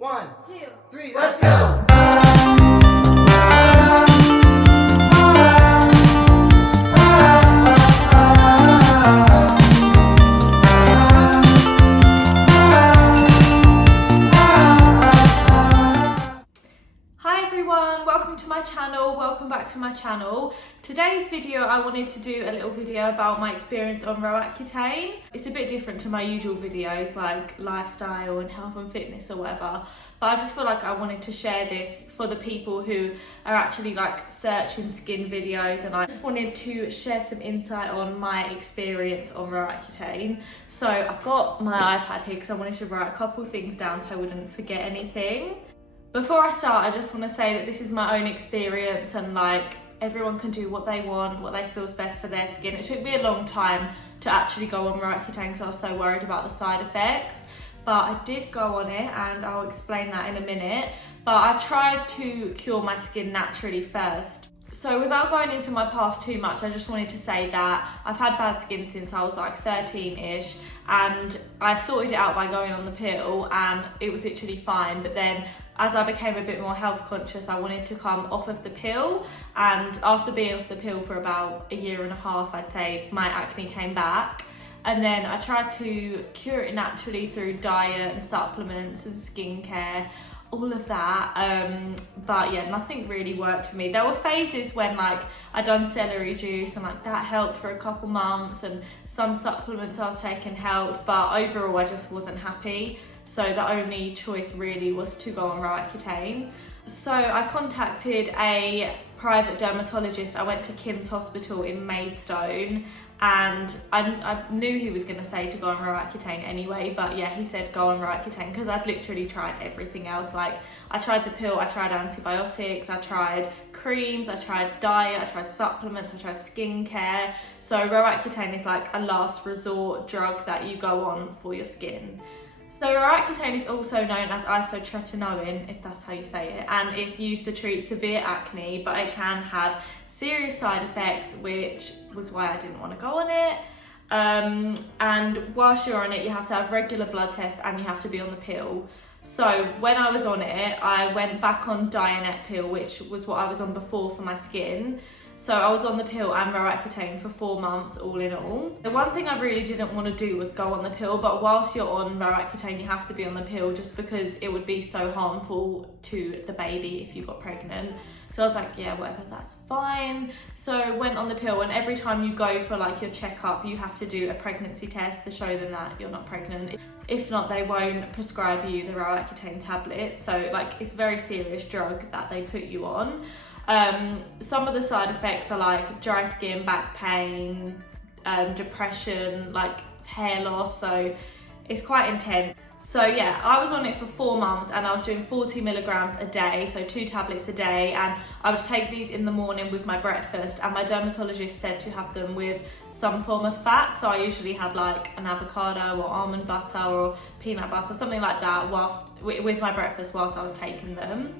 1, 2, 3, let's go! Hi everyone, welcome to my channel, welcome back to my channel. Today's video I wanted to do a little video about my experience on Roaccutane. It's a bit different to my usual videos like lifestyle and health and fitness or whatever, but I just feel like I wanted to share this for the people who are actually like searching skin videos, and I just wanted to share some insight on my experience on Roaccutane. So I've got my iPad here because I wanted to write a couple things down so I wouldn't forget anything. Before I start, I just want to say that this is my own experience and like everyone can do what they want, what they feels best for their skin. It took me a long time to actually go on Roaccutane because I was so worried about the side effects, but I did go on it and I'll explain that in a minute. But I tried to cure my skin naturally first. So without going into my past too much, I just wanted to say that I've had bad skin since I was like 13-ish, and I sorted it out by going on the pill and it was literally fine. But then as I became a bit more health conscious, I wanted to come off of the pill, and after being off the pill for about a year and a half, I'd say, my acne came back. And then I tried to cure it naturally through diet and supplements and skincare, all of that, but yeah, nothing really worked for me. There were phases when like I'd done celery juice and like that helped for a couple months, and some supplements I was taking helped, but overall I just wasn't happy. So the only choice really was to go on Roaccutane. So I contacted a private dermatologist. I went to Kim's Hospital in Maidstone, and I knew he was going to say to go on Roaccutane anyway, but yeah, he said go on Roaccutane because I'd literally tried everything else. Like I tried the pill, I tried antibiotics, I tried creams, I tried diet, I tried supplements, I tried skincare. So Roaccutane is like a last resort drug that you go on for your skin. So Roaccutane is also known as Isotretinion, if that's how you say it, and it's used to treat severe acne, but it can have serious side effects, which was why I didn't want to go on it. And whilst you're on it, you have to have regular blood tests and you have to be on the pill. So when I was on it, I went back on Dianet pill, which was what I was on before for my skin. So I was on the pill and Roaccutane for 4 months all in all. The one thing I really didn't want to do was go on the pill, but whilst you're on Roaccutane, you have to be on the pill just because it would be so harmful to the baby if you got pregnant. So I was like, yeah, whatever, that's fine. So I went on the pill, and every time you go for like your checkup, you have to do a pregnancy test to show them that you're not pregnant. If not, they won't prescribe you the Roaccutane tablet. So like it's a very serious drug that they put you on. Some of the side effects are like dry skin, back pain, depression, like hair loss, so it's quite intense. So yeah, I was on it for 4 months and I was doing 40 milligrams a day, so 2 tablets a day, and I would take these in the morning with my breakfast, and my dermatologist said to have them with some form of fat, so I usually had like an avocado or almond butter or peanut butter, something like that, whilst with my breakfast whilst I was taking them.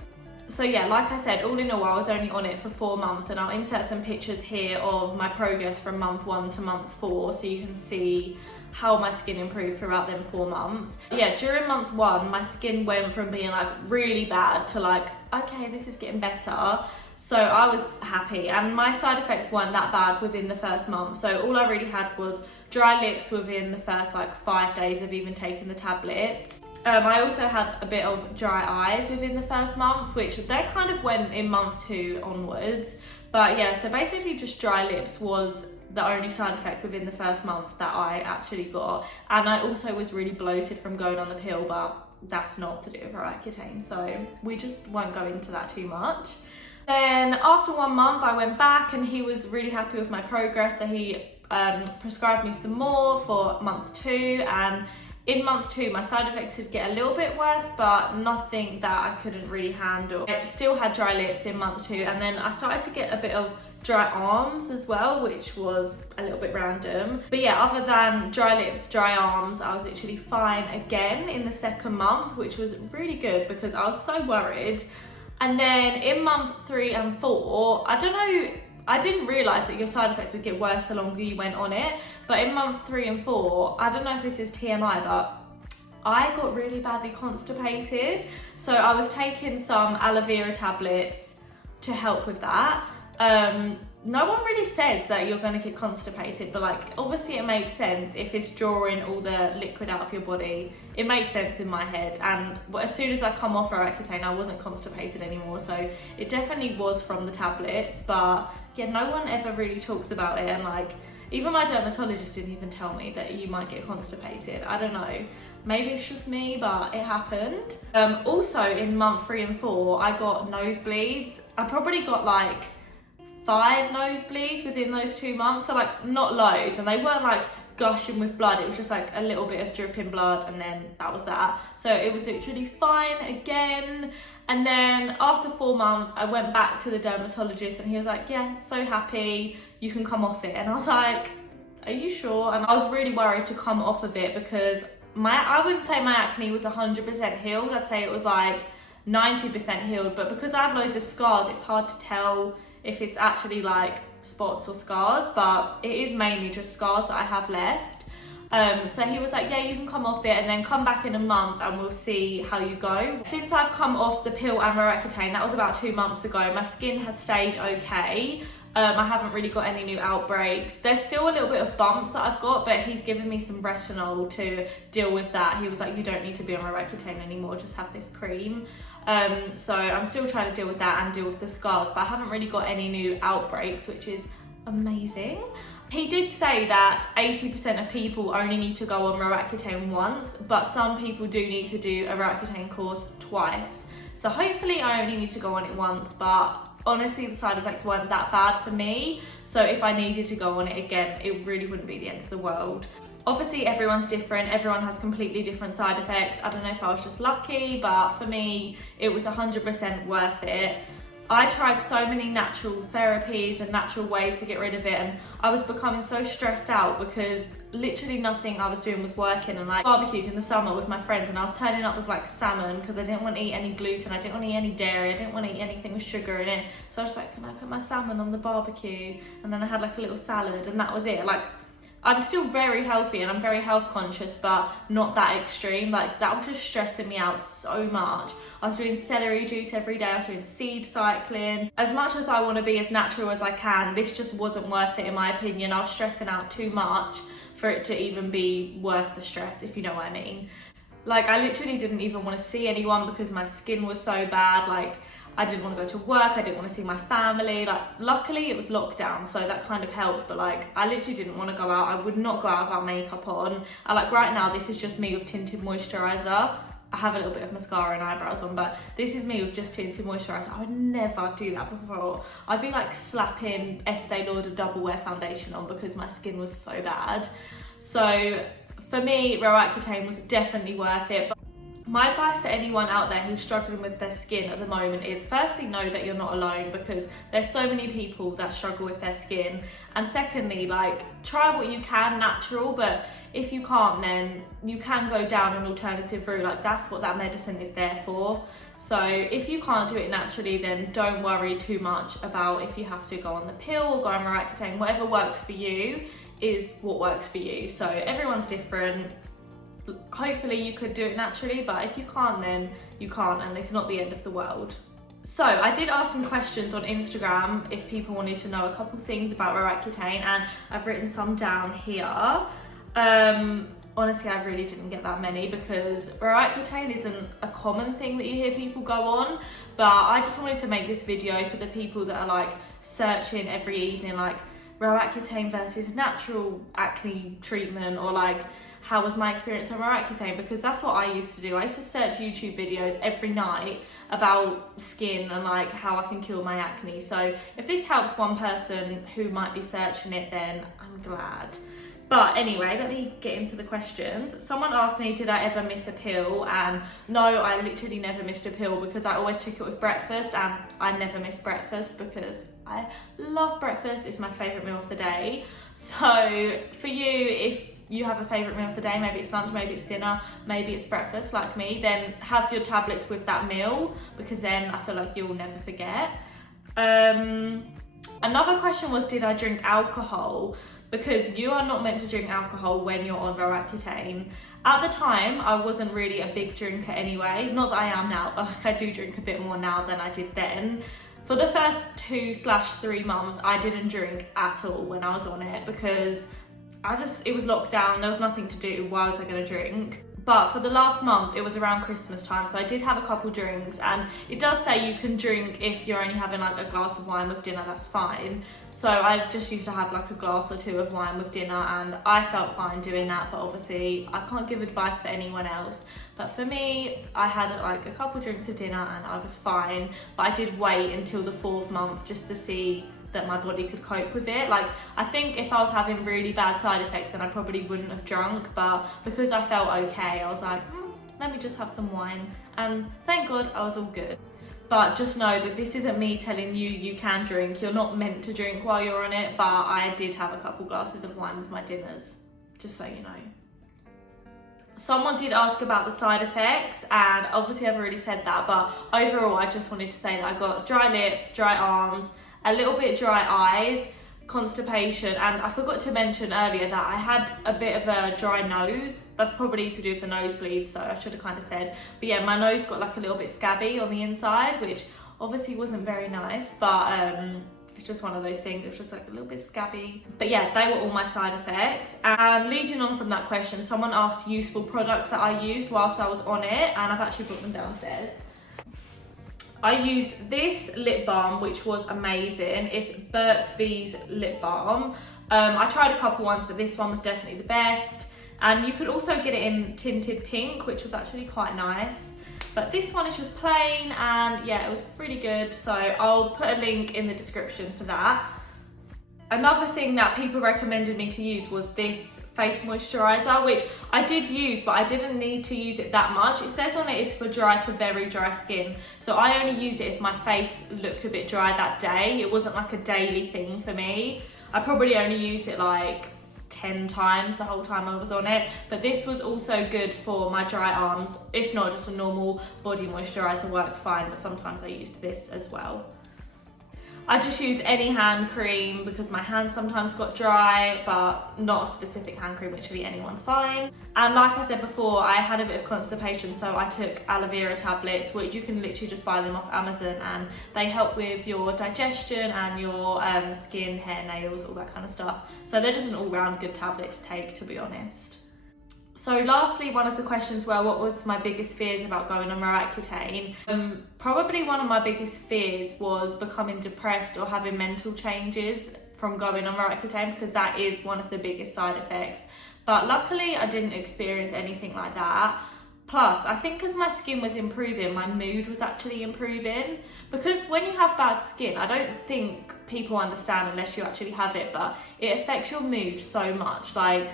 So yeah, like I said, all in all, I was only on it for 4 months, and I'll insert some pictures here of my progress from month 1 to month 4 so you can see how my skin improved throughout them 4 months. Yeah, during month 1, my skin went from being like really bad to like, okay, this is getting better. So I was happy, and my side effects weren't that bad within the first month. So all I really had was dry lips within the first like 5 days of even taking the tablets. I also had a bit of dry eyes within the first month, which they kind of went in month 2 onwards. But yeah, so basically just dry lips was the only side effect within the first month that I actually got. And I also was really bloated from going on the pill, but that's not to do with Roaccutane, so we just won't go into that too much. Then after 1 month, I went back and he was really happy with my progress, so he prescribed me some more for month 2, and in month 2, my side effects did get a little bit worse, but nothing that I couldn't really handle. I still had dry lips in month 2, and then I started to get a bit of dry arms as well, which was a little bit random. But yeah, other than dry lips, dry arms, I was literally fine again in the 2nd month, which was really good because I was so worried. And then in month 3 and 4, I don't know, I didn't realise that your side effects would get worse the longer you went on it, but in month 3 and 4, I don't know if this is TMI, but I got really badly constipated. So I was taking some aloe vera tablets to help with that. No one really says that you're going to get constipated, but like obviously it makes sense if it's drawing all the liquid out of your body. It makes sense in my head, and as soon as I come off Roaccutane, I wasn't constipated anymore, so it definitely was from the tablets. But yeah, no one ever really talks about it, and like even my dermatologist didn't even tell me that you might get constipated. I don't know, maybe it's just me, but it happened. Also in month 3 and 4, I got nosebleeds. I probably got like 5 nosebleeds within those 2 months, so like not loads, and they weren't like gushing with blood, it was just like a little bit of dripping blood, and then that was that. So it was literally fine again. And then after 4 months, I went back to the dermatologist, and he was like, yeah, so happy, you can come off it. And I was like, are you sure? And I was really worried to come off of it because I wouldn't say my acne was 100% healed, I'd say it was like 90% healed, but because I have loads of scars, it's hard to tell if it's actually like spots or scars, but it is mainly just scars that I have left. So he was like, yeah, you can come off it and then come back in a month and we'll see how you go. Since I've come off the pill and Roaccutane, that was about 2 months ago, my skin has stayed okay. I haven't really got any new outbreaks. There's still a little bit of bumps that I've got, but he's given me some retinol to deal with that. He was like, you don't need to be on Roaccutane anymore, just have this cream. So I'm still trying to deal with that and deal with the scars, but I haven't really got any new outbreaks, which is amazing. He did say that 80% of people only need to go on Roaccutane once, but some people do need to do a Roaccutane course twice. So hopefully I only need to go on it once, but honestly the side effects weren't that bad for me. So if I needed to go on it again, it really wouldn't be the end of the world. Obviously everyone's different, everyone has completely different side effects. I don't know if I was just lucky, but for me, it was 100% worth it. I tried so many natural therapies and natural ways to get rid of it, and I was becoming so stressed out because literally nothing I was doing was working. And like barbecues in the summer with my friends, and I was turning up with like salmon because I didn't want to eat any gluten, I didn't want to eat any dairy, I didn't want to eat anything with sugar in it. So I was like, can I put my salmon on the barbecue? And then I had like a little salad, and that was it. Like I'm still very healthy and I'm very health conscious, but not that extreme. Like that was just stressing me out so much. I was doing celery juice every day, I was doing seed cycling. As much as I want to be as natural as I can, this just wasn't worth it in my opinion. I was stressing out too much for it to even be worth the stress, if you know what I mean. Like I literally didn't even want to see anyone because my skin was so bad. Like I didn't want to go to work, I didn't want to see my family. Like luckily it was lockdown, so that kind of helped, but like I literally didn't want to go out. I would not go out without makeup on. Like right now, this is just me with tinted moisturiser. I have a little bit of mascara and eyebrows on, but this is me with just tinted moisturiser. I would never do that before. I'd be like slapping Estee Lauder double wear foundation on because my skin was so bad. So for me, Roaccutane was definitely worth it. But my advice to anyone out there who's struggling with their skin at the moment is firstly, know that you're not alone, because there's so many people that struggle with their skin. And secondly, like try what you can natural, but if you can't, then you can go down an alternative route. Like that's what that medicine is there for. So if you can't do it naturally, then don't worry too much about if you have to go on the pill or go on Roaccutane. Whatever works for you is what works for you. So everyone's different. Hopefully you could do it naturally, but if you can't, then you can't, and it's not the end of the world. So I did ask some questions on Instagram if people wanted to know a couple things about Roaccutane, and I've written some down here. Honestly, I really didn't get that many because Roaccutane isn't a common thing that you hear people go on, but I just wanted to make this video for the people that are like searching every evening, like Roaccutane versus natural acne treatment, or like how was my experience on Roaccutane, because that's what I used to do. I used to search YouTube videos every night about skin and like how I can cure my acne. So if this helps one person who might be searching it, then I'm glad. But anyway, let me get into the questions. Someone asked me, did I ever miss a pill? And no, I literally never missed a pill because I always took it with breakfast, and I never missed breakfast because I love breakfast. It's my favourite meal of the day. So for you, if you have a favourite meal of the day, maybe it's lunch, maybe it's dinner, maybe it's breakfast like me, then have your tablets with that meal, because then I feel like you'll never forget. Another question was, did I drink alcohol? Because you are not meant to drink alcohol when you're on Roaccutane. At the time, I wasn't really a big drinker anyway. Not that I am now, but like I do drink a bit more now than I did then. For the first 2/3 months, I didn't drink at all when I was on it because it was lockdown, there was nothing to do, why was I gonna drink? But for the last month, it was around Christmas time, so I did have a couple drinks, and it does say you can drink if you're only having like a glass of wine with dinner, that's fine. So I just used to have like a glass or two of wine with dinner, and I felt fine doing that, but obviously I can't give advice for anyone else. But for me, I had like a couple drinks of dinner and I was fine, but I did wait until the 4th month just to see that my body could cope with it. Like, I think if I was having really bad side effects, then I probably wouldn't have drunk, but because I felt okay, I was like, let me just have some wine, and thank God I was all good. But just know that this isn't me telling you you can drink. You're not meant to drink while you're on it, but I did have a couple glasses of wine with my dinners, just so you know. Someone did ask about the side effects, and obviously I've already said that, but overall I just wanted to say that I got dry lips, dry arms, a little bit dry eyes, constipation, and I forgot to mention earlier that I had a bit of a dry nose. That's probably to do with the nosebleeds, so I should have kind of said. But yeah, my nose got like a little bit scabby on the inside, which obviously wasn't very nice, but it's just one of those things. It was just like a little bit scabby. But yeah, they were all my side effects. And leading on from that question, someone asked useful products that I used whilst I was on it, and I've actually brought them downstairs. I used this lip balm, which was amazing. It's Burt's Bees lip balm. I tried a couple ones, but this one was definitely the best. And you could also get it in tinted pink, which was actually quite nice. But this one is just plain, and yeah, it was really good. So I'll put a link in the description for that. Another thing that people recommended me to use was this face moisturizer, which I did use, but I didn't need to use it that much. It says on it it's for dry to very dry skin. So I only used it if my face looked a bit dry that day. It wasn't like a daily thing for me. I probably only used it like 10 times the whole time I was on it. But this was also good for my dry arms. If not, just a normal body moisturizer works fine, but sometimes I used this as well. I just used any hand cream because my hands sometimes got dry, but not a specific hand cream, literally anyone's fine. And like I said before, I had a bit of constipation, so I took aloe vera tablets, which you can literally just buy them off Amazon, and they help with your digestion and your skin, hair, nails, all that kind of stuff. So they're just an all-round good tablet to take, to be honest. So lastly, one of the questions were, what was my biggest fears about going on Roaccutane? Probably one of my biggest fears was becoming depressed or having mental changes from going on Roaccutane, because that is one of the biggest side effects. But luckily I didn't experience anything like that. Plus, I think as my skin was improving, my mood was actually improving. Because when you have bad skin, I don't think people understand unless you actually have it, but it affects your mood so much. Like,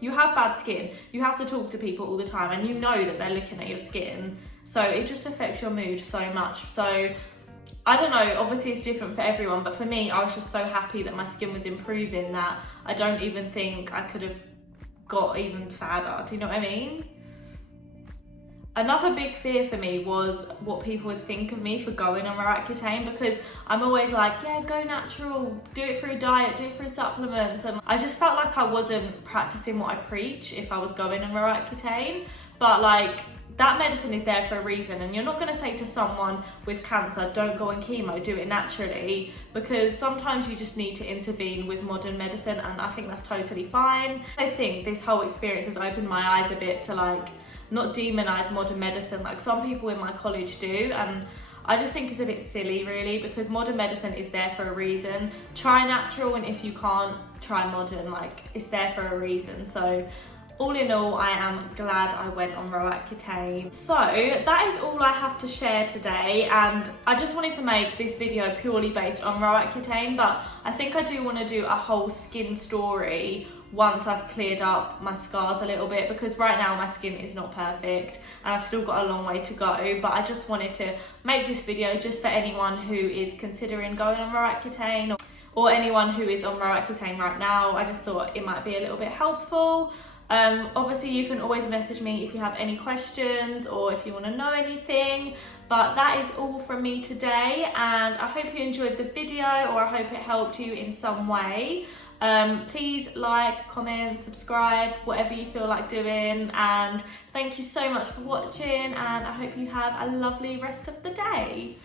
you have bad skin, you have to talk to people all the time, and you know that they're looking at your skin, so it just affects your mood so much. So I don't know, obviously it's different for everyone, but for me, I was just so happy that my skin was improving that I don't even think I could have got even sadder. Do you know what I mean? Another big fear for me was what people would think of me for going on Roaccutane, because I'm always like, yeah, go natural, do it through diet, do it through supplements, and I just felt like I wasn't practicing what I preach if I was going on Roaccutane. But like, that medicine is there for a reason, and you're not going to say to someone with cancer, don't go on chemo, do it naturally, because sometimes you just need to intervene with modern medicine, and I think that's totally fine. I think this whole experience has opened my eyes a bit to like, not demonize modern medicine like some people in my college do, and I just think it's a bit silly really, because modern medicine is there for a reason. Try natural, and if you can't, try modern. Like, it's there for a reason. So all in all, I am glad I went on Roaccutane. So that is all I have to share today, and I just wanted to make this video purely based on Roaccutane, but I think I do want to do a whole skin story once I've cleared up my scars a little bit, because right now my skin is not perfect and I've still got a long way to go. But I just wanted to make this video just for anyone who is considering going on Roaccutane, or anyone who is on Roaccutane right now. I just thought it might be a little bit helpful. Obviously you can always message me if you have any questions or if you want to know anything, but that is all from me today, and I hope you enjoyed the video, or I hope it helped you in some way. Please like, comment, subscribe, whatever you feel like doing, and thank you so much for watching, and I hope you have a lovely rest of the day.